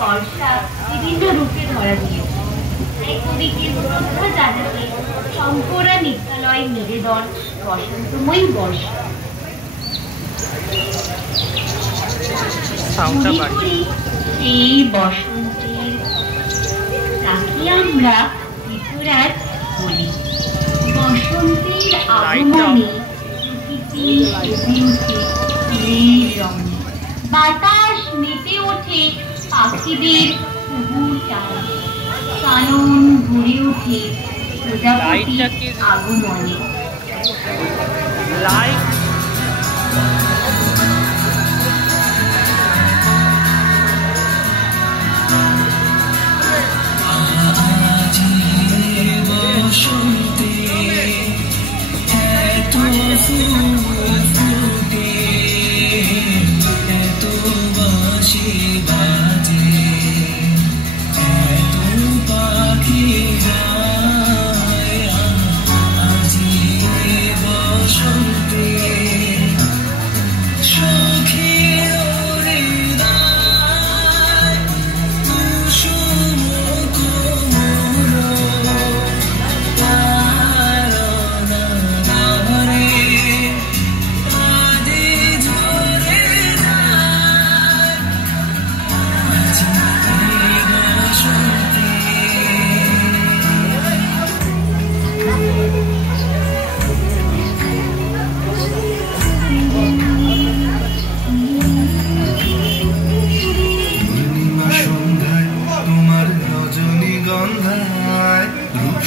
বর্ষা বিভিন্ন রূপে ধরা দিয়েছে। তাই কবিকে শ্রদ্ধা জানাতে শঙ্করা নিত্যালয় নিবেদন বসন্তময়ী বর্ষা। এই বসন্তের তাকে আমরা ঋতুরাজ বলি। বসন্তের আগমনে প্রকৃতি সেজে ওঠে ফুলের রঙে, বাতাস মেতে ওঠে পাখিদের কুহু টান, কানন ভরে ওঠে প্রজাপতির আগমনে।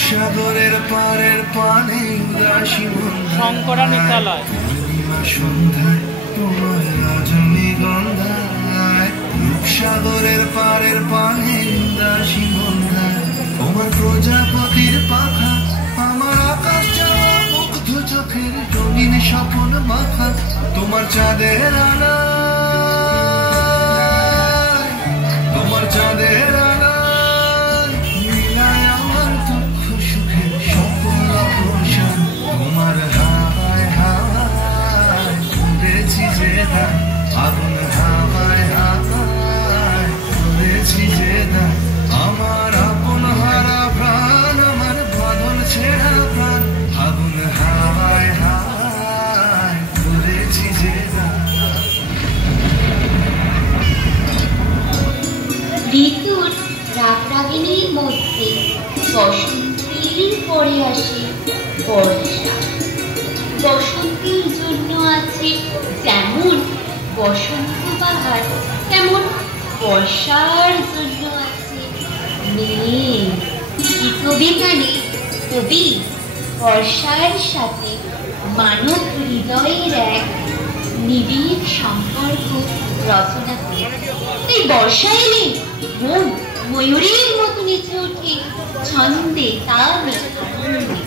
সাগরের পারের পানে উদাসী শঙ্করা নিত্যালয় সন্ধ্যায় তোমার রজনীগন্ধায়, রূপসাগরের পারের পানে উদাসী গন্ধায়, তোমার প্রজাপতির পাখা, আমার আকাশ যাওয়া মুগ্ধ চোখের রঙিন স্বপ্ন মাখা, তোমার চাঁদের আনা, তোমার চাঁদের আনা আগুন হাওয়ায় হাওয়ায় করেছি যে না, আমার আপন হারা প্রাণ, আমার বাঁধন ছেঁড়া প্রাণ, আগুন হাওয়ায় হাওয়ায় করেছি যে না। ঋতুর রাগরাগিনীর মধ্যে বসন্তের পরে আসে বর্ষা। বসন্তের জন্য আছে যেমন বসন্ত বাহার, তেমন বর্ষার জন্য আছে মেঘ। কবি মানে কবি বর্ষার সাথে মানব হৃদয়ের এক নিবিড় সম্পর্ক রচনা করে। এই বর্ষা এলে মন ময়ূরের মতো নেচে ওঠে ছন্দে তালে আনন্দে।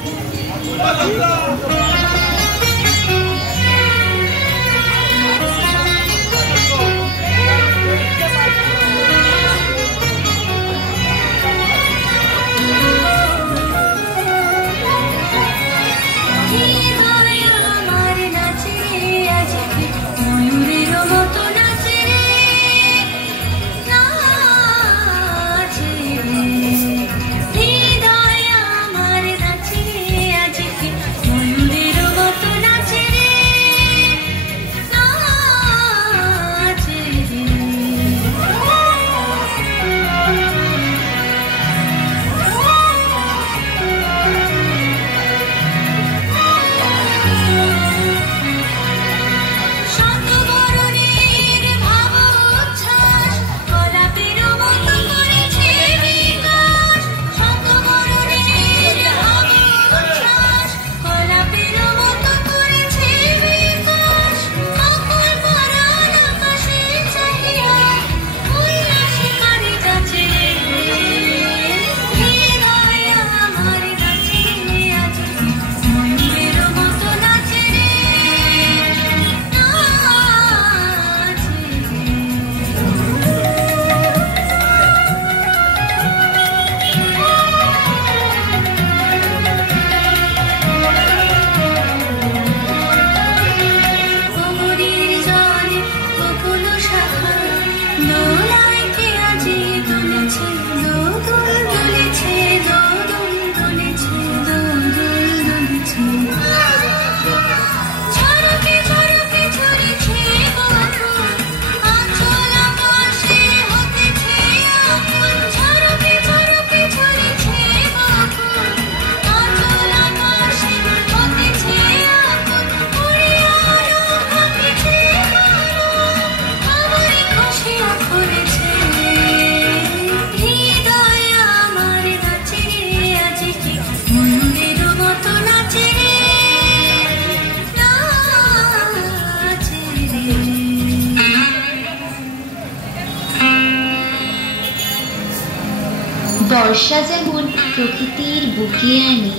বর্ষা যেমন প্রকৃতির বুকে আনে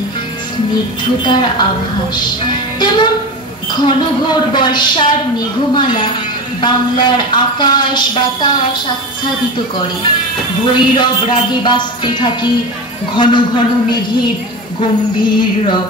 স্নিগ্ধতার আভাস, তেমন ঘনঘোর বর্ষার মেঘমালা বাংলার আকাশ বাতাস আচ্ছাদিত করে। ভৈরব রাগে বাজতে থাকে ঘন ঘন মেঘের গম্ভীর রব।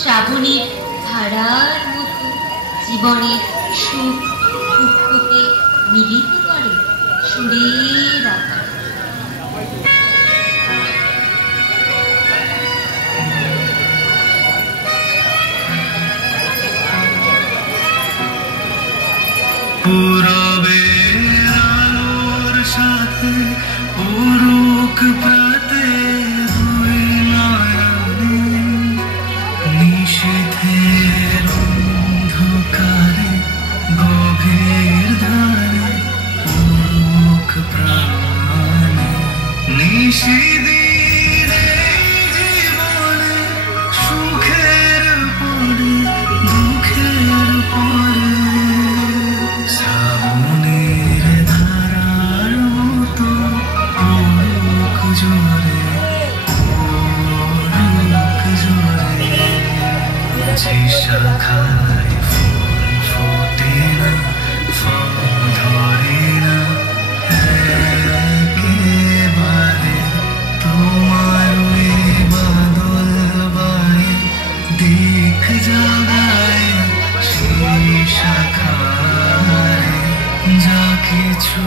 শ্রাবণের ধারার মতো জীবনের সুখ দুঃখকে মিলিত করে সুরের আকারে। পুরবে আলোর সাথে পরুক প্রাতে দুই নয়নে নিশীথের অন্ধকারে গভীর ধারে পরুক প্রাণে নিশিদিনে জীবনে সুখের পরে দুঃখের পরে শ্রাবণের ধারার মতো পরুক জোরে যে শাখায় ফুল ফোটে না ফল ধরে না একেবারে তোমার ওই বাদল বায়ে দিক জাগায় সেই শাখায় যা কিছু